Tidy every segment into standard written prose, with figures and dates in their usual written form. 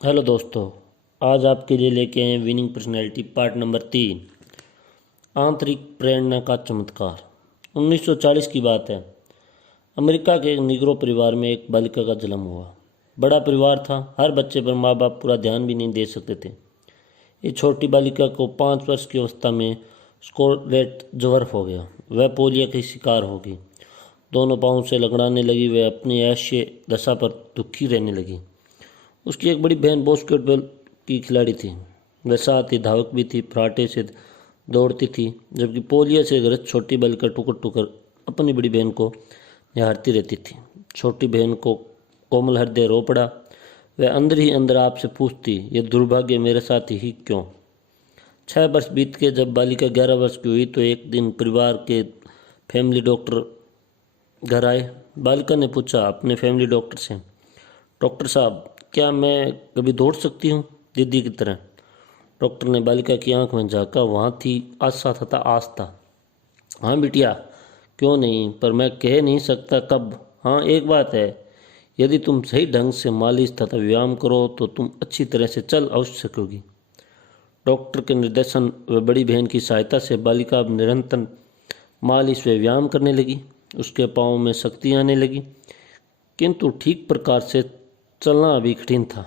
Hello दोस्तों। आज आपके लिए लेके आए हैं विनिंग पर्सनैलिटी पार्ट नंबर 3, आंतरिक प्रेरणा का चमत्कार। 1940 की बात है। अमेरिका के एक निग्रो परिवार में एक बालिका का जन्म हुआ। बड़ा परिवार था, हर बच्चे पर माँ बाप पूरा ध्यान भी नहीं दे सकते थे। इस छोटी बालिका को 5 वर्ष की अवस्था में स्कारलेट ज्वर हो गया। वह पोलियो की शिकार हो गई। दोनों पाँव से लंगड़ाने लगी। वह अपनी ऐश्य दशा पर दुखी रहने लगी। उसकी एक बड़ी बहन बास्केटबॉल की खिलाड़ी थी। वह साथ ही धावक भी थी, फराटे से दौड़ती थी, जबकि पोलियो से ग्रस्त छोटी बालिका टुकर टुकर अपनी बड़ी बहन को निहारती रहती थी। छोटी बहन को कोमल हृदय रो पड़ा। वह अंदर ही अंदर आपसे पूछती, यह दुर्भाग्य मेरे साथ ही क्यों। 6 वर्ष बीत के जब बालिका 11 वर्ष की हुई तो एक दिन परिवार के फैमिली डॉक्टर घर आए। बालिका ने पूछा अपने फैमिली डॉक्टर से, डॉक्टर साहब, क्या मैं कभी दौड़ सकती हूँ दीदी की तरह। डॉक्टर ने बालिका की आंख में झाँका। वहाँ थी आशा तथा आस्था। हाँ बिटिया, क्यों नहीं, पर मैं कह नहीं सकता कब। हाँ, एक बात है, यदि तुम सही ढंग से मालिश तथा व्यायाम करो तो तुम अच्छी तरह से चल अवश्य सकोगी। डॉक्टर के निर्देशन व बड़ी बहन की सहायता से बालिका अब निरंतर मालिश व व्यायाम करने लगी। उसके पाँव में शक्ति आने लगी, किंतु ठीक प्रकार से चलना अभी कठिन था।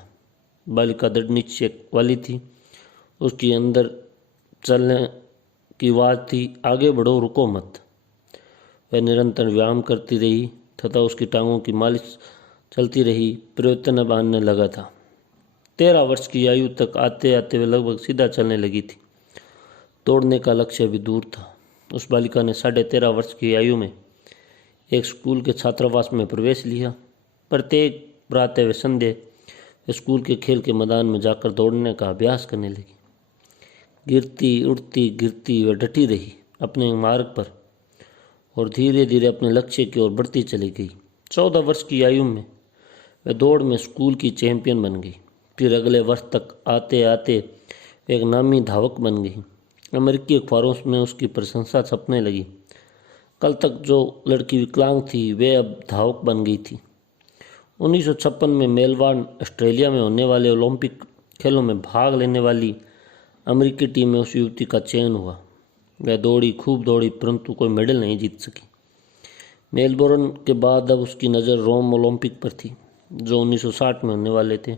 बालिका दृढ़ निश्चय वाली थी। उसकी अंदर चलने की आवाज़ थी, आगे बढ़ो, रुको मत। वह निरंतर व्यायाम करती रही तथा उसकी टांगों की मालिश चलती रही। परिवर्तन अब आने लगा था। 13 वर्ष की आयु तक आते आते वह लगभग सीधा चलने लगी थी। दौड़ने का लक्ष्य भी दूर था। उस बालिका ने 13.5 वर्ष की आयु में एक स्कूल के छात्रावास में प्रवेश लिया। प्रत्येक प्रातः व संध्या स्कूल के खेल के मैदान में जाकर दौड़ने का अभ्यास करने लगी। गिरती उड़ती गिरती वह डटी रही अपने मार्ग पर और धीरे धीरे अपने लक्ष्य की ओर बढ़ती चली गई। 14 वर्ष की आयु में वह दौड़ में स्कूल की चैंपियन बन गई। फिर अगले वर्ष तक आते आते एक नामी धावक बन गई। अमेरिकी अखबारों में उसकी प्रशंसा छपने लगी। कल तक जो लड़की विकलांग थी वे अब धावक बन गई थी। 1956 में मेलबर्न, ऑस्ट्रेलिया में होने वाले ओलंपिक खेलों में भाग लेने वाली अमेरिकी टीम में उस युवती का चयन हुआ। वह दौड़ी, खूब दौड़ी, परंतु कोई मेडल नहीं जीत सकी। मेलबोर्न के बाद अब उसकी नज़र रोम ओलंपिक पर थी, जो 1960 में होने वाले थे।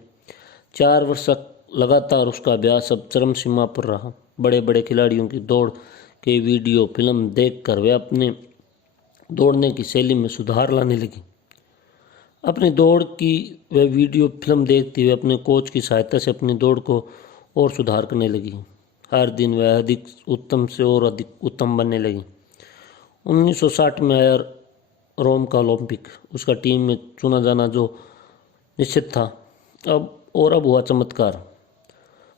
4 वर्ष लगातार उसका अभ्यास अब चरम सीमा पर रहा। बड़े बड़े खिलाड़ियों की दौड़ के वीडियो फिल्म देखकर वह अपने दौड़ने की शैली में सुधार लाने लगी। अपनी दौड़ की वह वीडियो फिल्म देखती हुए अपने कोच की सहायता से अपनी दौड़ को और सुधार करने लगी। हर दिन वह अधिक उत्तम से और अधिक उत्तम बनने लगी। 1960 में आया रोम का ओलंपिक, उसका टीम में चुना जाना जो निश्चित था। अब हुआ चमत्कार।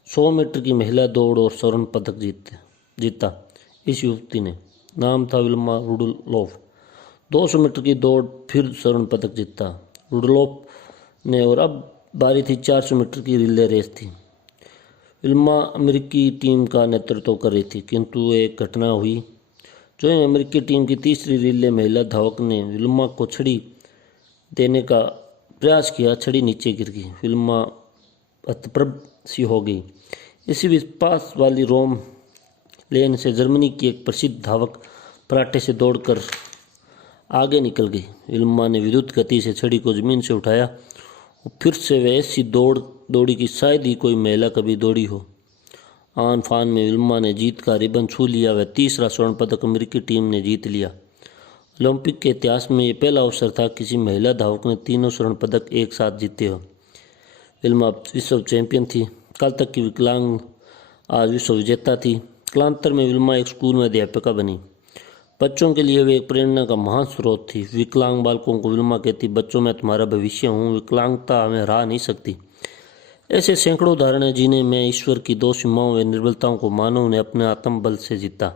100 मीटर की महिला दौड़ और स्वर्ण पदक जीता इस युवती ने। नाम था विल्मा रुडोल्फ। 200 मीटर की दौड़ फिर स्वर्ण पदक जीता रुडोल्फ ने। और अब बारी थी 400 मीटर की रिले रेस थी। विल्मा अमेरिकी टीम का नेतृत्व कर रही थी, किंतु एक घटना हुई। जो अमेरिकी टीम की तीसरी रिले महिला धावक ने विल्मा को छड़ी देने का प्रयास किया। छड़ी नीचे गिर गई। विल्मा हतप्रभ सी हो गई। इसी बीच पास वाली रोम लेन से जर्मनी की एक प्रसिद्ध धावक पराठे से दौड़कर आगे निकल गई। विल्मा ने विद्युत गति से छड़ी को जमीन से उठाया और फिर से वह ऐसी दौड़ी कि शायद ही कोई महिला कभी दौड़ी हो। आन फान में विल्मा ने जीत का रिबन छू लिया। वह तीसरा स्वर्ण पदक अमेरिकी टीम ने जीत लिया। ओलंपिक के इतिहास में यह पहला अवसर था किसी महिला धावक ने तीनों स्वर्ण पदक एक साथ जीते हो। विल्मा विश्व चैंपियन थी। कल तक की विकलांग आज विश्व विजेता थी। कालांतर में विल्मा एक स्कूल में अध्यापिका बनी। बच्चों के लिए वे एक प्रेरणा का महान स्रोत थी। विकलांग बालकों को विल्मा कहती, बच्चों में तुम्हारा भविष्य हूँ, विकलांगता हमें हरा नहीं सकती। ऐसे सैकड़ों उदाहरण हैं जिन्हें मैं ईश्वर की दो सीमाओं व निर्बलताओं को मानव ने अपने आत्मबल से जीता।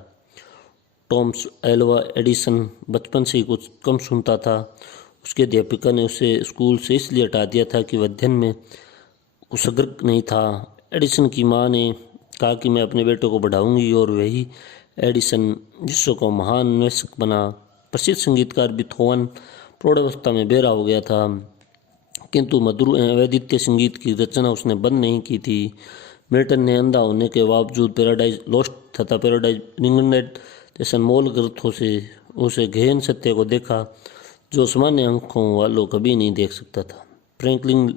टॉमस एल्वा एडिसन बचपन से ही कुछ कम सुनता था। उसके अध्यापिका ने उसे स्कूल से इसलिए हटा दिया था कि वह अध्ययन में कुशग्र नहीं था। एडिसन की माँ ने कहा कि मैं अपने बेटे को बढ़ाऊंगी, और वही एडिसन विश्व का महान अन्वेषक बना। प्रसिद्ध संगीतकार बीथोवन प्रौढ़ावस्था में बेरा हो गया था। किंतु मधुर एवं अद्वितीय संगीत की रचना उसने बंद नहीं की थी। मिल्टन ने अंधा होने के बावजूद पैराडाइज लोस्ट तथा पैराडाइज रिंगनेट जैसे अनमोल ग्रंथों से उसे गहन सत्य को देखा जो सामान्य आंखों वालों कभी नहीं देख सकता था। फ्रैंकलिन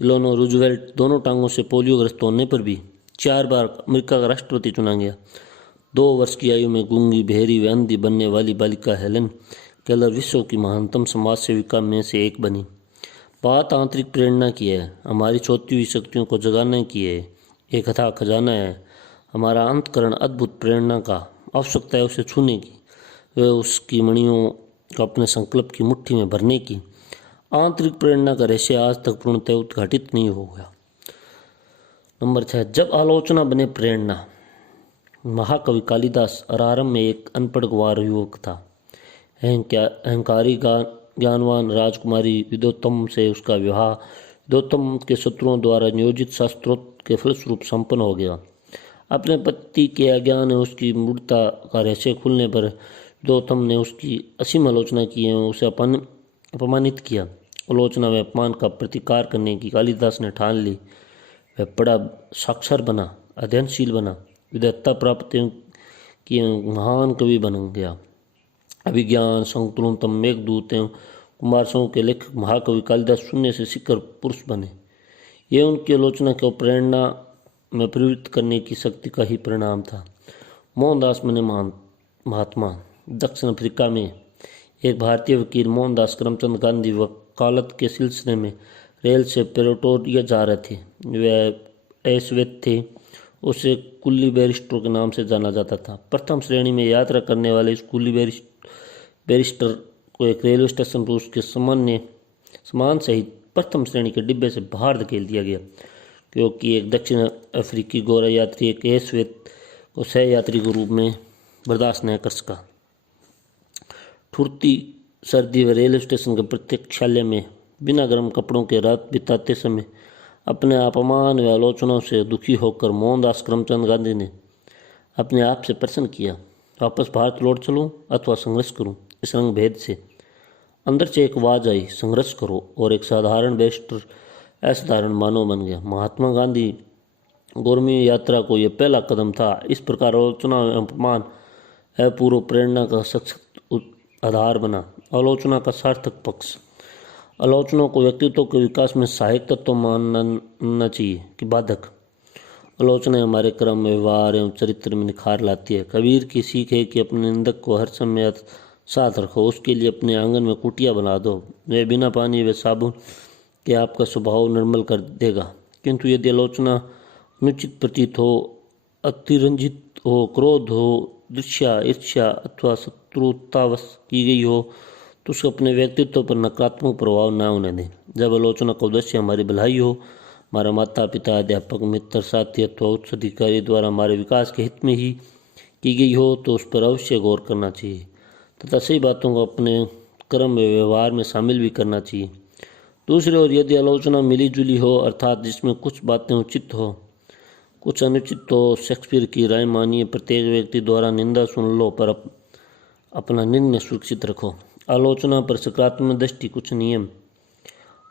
डिलानो रूजवेल्ट दोनों टांगों से पोलियोग्रस्त होने पर भी 4 बार अमेरिका का राष्ट्रपति चुना गया। 2 वर्ष की आयु में गूंगी, बहरी व अंधी बनने वाली बालिका हेलन केलर विश्व की महानतम समाज सेविका में से एक बनी। बात आंतरिक प्रेरणा की है, हमारी छोती हुई शक्तियों को जगाने की है। एक अथाह खजाना है, हमारा अंतकरण अद्भुत प्रेरणा का आवश्यकता है उसे छूने की, वे उसकी मणियों को अपने संकल्प की मुट्ठी में भरने की। आंतरिक प्रेरणा का रहस्य आज तक पूर्णतः उद्घाटित नहीं हो गया। नंबर 6, जब आलोचना बने प्रेरणा। महाकवि कालिदास आरंभ में एक अनपढ़ गंवार युवक था। अहंकारी ज्ञानवान राजकुमारी विद्योत्तम से उसका विवाह विद्योत्तम के शत्रुओं द्वारा नियोजित शास्त्रोक्त के फलस्वरूप संपन्न हो गया। अपने पति के अज्ञान और उसकी मूर्खता का रहस्य खुलने पर विद्योत्तम ने उसकी असीम आलोचना की एवं उसे अपमानित किया। आलोचना व अपमान का प्रतिकार करने की कालिदास ने ठान ली। वह बड़ा साक्षर बना, अध्ययनशील बना, विद्वत्ता प्राप्त की महान कवि बन गया। अभिज्ञान, संतुलनतम, मेघदूत एवं कुमार संभव के लेखक महाकवि कालिदास शून्य से शिखर पुरुष बने। ये उनकी आलोचना को प्रेरणा में प्रवृत्त करने की शक्ति का ही परिणाम था। मोहनदास बने महात्मा। दक्षिण अफ्रीका में एक भारतीय वकील मोहनदास करमचंद गांधी वकालत के सिलसिले में रेल से प्रेटोरिया जा रहे थे। वह अश्वेत थे, उसे कुली बैरिस्टर के नाम से जाना जाता था। प्रथम श्रेणी में यात्रा करने वाले इस कुली बैरिस्टर को एक रेलवे स्टेशन पर उसके सामान सहित प्रथम श्रेणी के डिब्बे से बाहर धकेल दिया गया, क्योंकि एक दक्षिण अफ्रीकी गोरा यात्री एक अश्वेत को सह यात्री के रूप में बर्दाश्त न कर सका। ठुरती सर्दी व रेलवे स्टेशन के प्रतीक्षालय में बिना गर्म कपड़ों के रात बिताते समय अपने अपमान व आलोचनाओं से दुखी होकर मोहनदास करमचंद गांधी ने अपने आप से प्रश्न किया, वापस भारत लौट चलूं अथवा संघर्ष करूं इस रंग भेद से। अंदर से एक आवाज आई, संघर्ष करो, और एक साधारण बैरिस्टर असाधारण मानव बन गया। महात्मा गांधी गौरवी यात्रा को यह पहला कदम था। इस प्रकार आलोचना एवं अपमान अपूर्व प्रेरणा का सशक्त आधार बना। आलोचना का सार्थक पक्ष। आलोचना को व्यक्तित्व के विकास में सहायक तत्व मानना चाहिए कि बाधक। आलोचना हमारे क्रम, व्यवहार एवं चरित्र में निखार लाती है। कबीर की सीख है कि अपने निंदक को हर समय साथ रखो, उसके लिए अपने आंगन में कुटिया बना दो। वह बिना पानी व साबुन के आपका स्वभाव निर्मल कर देगा। किंतु यदि आलोचना अनुचित प्रतीत हो, अतिरंजित हो, क्रोध हो, दृश्या, ईर्ष्या अथवा शत्रुतावश की गई हो तो उसको अपने व्यक्तित्व पर नकारात्मक प्रभाव न होने दें। जब आलोचना का उद्देश्य हमारी भलाई हो, हमारा माता पिता, अध्यापक, मित्र, साथी अथवा उच्च अधिकारी द्वारा हमारे विकास के हित में ही की गई हो तो उस पर अवश्य गौर करना चाहिए तथा सही बातों को अपने कर्म व व्यवहार में शामिल भी करना चाहिए। दूसरी ओर यदि आलोचना मिली जुली हो, अर्थात जिसमें कुछ बातें उचित हो, कुछ अनुचित हो, शेक्सपियर की राय मानिए, प्रत्येक व्यक्ति द्वारा निंदा सुन लो पर अपना निर्णय सुरक्षित रखो। आलोचना पर सकारात्मक दृष्टि। कुछ नियम।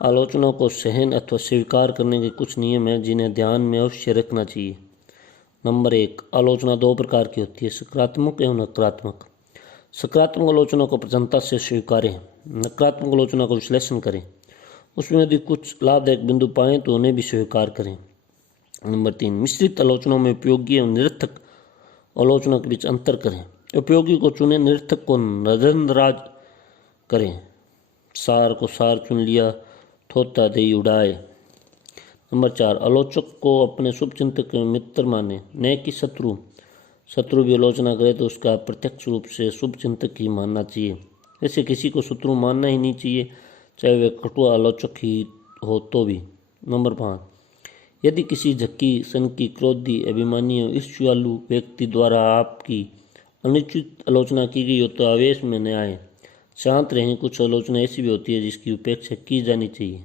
आलोचना को सहन अथवा स्वीकार करने के कुछ नियम हैं जिन्हें ध्यान में अवश्य रखना चाहिए। नंबर 1, आलोचना 2 प्रकार की होती है, सकारात्मक एवं नकारात्मक। सकारात्मक आलोचना को प्रसन्नता से स्वीकारें, नकारात्मक आलोचना को विश्लेषण करें, उसमें यदि कुछ लाभदायक बिंदु पाएं तो उन्हें भी स्वीकार करें। नंबर 3, मिश्रित आलोचनाओं में उपयोगी एवं निरर्थक आलोचना के बीच अंतर करें। उपयोगी को चुनें, निरर्थक को नजरअंदाज करें। सार को सार चुन लिया, थोथा दे उड़ाए। नंबर 4, आलोचक को अपने शुभचिंतक मित्र माने, न कि शत्रु। शत्रु भी आलोचना करे तो उसका प्रत्यक्ष रूप से शुभचिंतक ही मानना चाहिए। ऐसे किसी को शत्रु मानना ही नहीं चाहिए, चाहे वह कटुआ आलोचक ही हो तो भी। नंबर 5, यदि किसी झक्की, सनकी, क्रोधी, अभिमानी और ईर्ष्यालु व्यक्ति द्वारा आपकी अनुचित आलोचना की गई हो तो आवेश में न आए, शांत रहें। कुछ आलोचना ऐसी भी होती है जिसकी उपेक्षा की जानी चाहिए।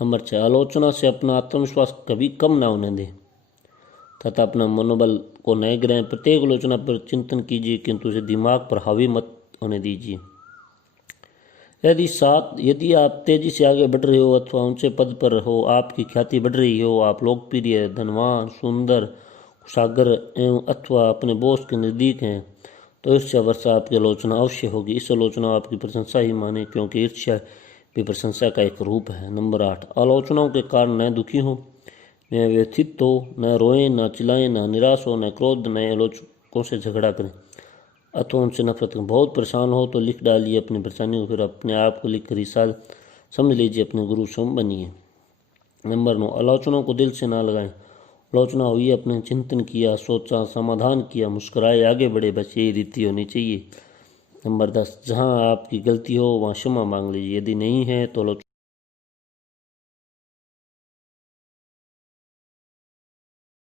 नंबर 6, आलोचना से अपना आत्मविश्वास कभी कम ना होने दें तथा अपना मनोबल को नए गिराएं। प्रत्येक आलोचना पर चिंतन कीजिए किंतु उसे दिमाग पर हावी मत होने दीजिए। यदि आप तेजी से आगे बढ़ रहे हो अथवा ऊंचे पद पर हो, आपकी ख्याति बढ़ रही हो, आप लोकप्रिय, धनवान, सुंदर, कुशाग्र एवं अथवा अपने बॉस के नज़दीक हैं, तो ईर्ष्या वर्षा आपकी आलोचना अवश्य होगी। इस आलोचना आपकी प्रशंसा ही माने, क्योंकि ईर्ष्या भी प्रशंसा का एक रूप है। नंबर 8, आलोचनाओं के कारण न दुखी हो, न व्यथित हो, न रोएं, न चिल्लाएं, न निराश हो, न क्रोध, न आलोचकों से झगड़ा करें अथवा उनसे नफरत करें। बहुत परेशान हो तो लिख डालिए अपनी परेशानी को, फिर अपने आप को लिख कर हिसाब समझ लीजिए, अपने गुरु स्वयं बनिए। नंबर 9, आलोचनाओं को दिल से ना लगाएं। आलोचना हुई, अपने चिंतन किया, सोचा, समाधान किया, मुस्कुराए, आगे बढ़े, बस यही रीति होनी चाहिए। नंबर 10, जहाँ आपकी गलती हो वहाँ क्षमा मांग लीजिए, यदि नहीं है तो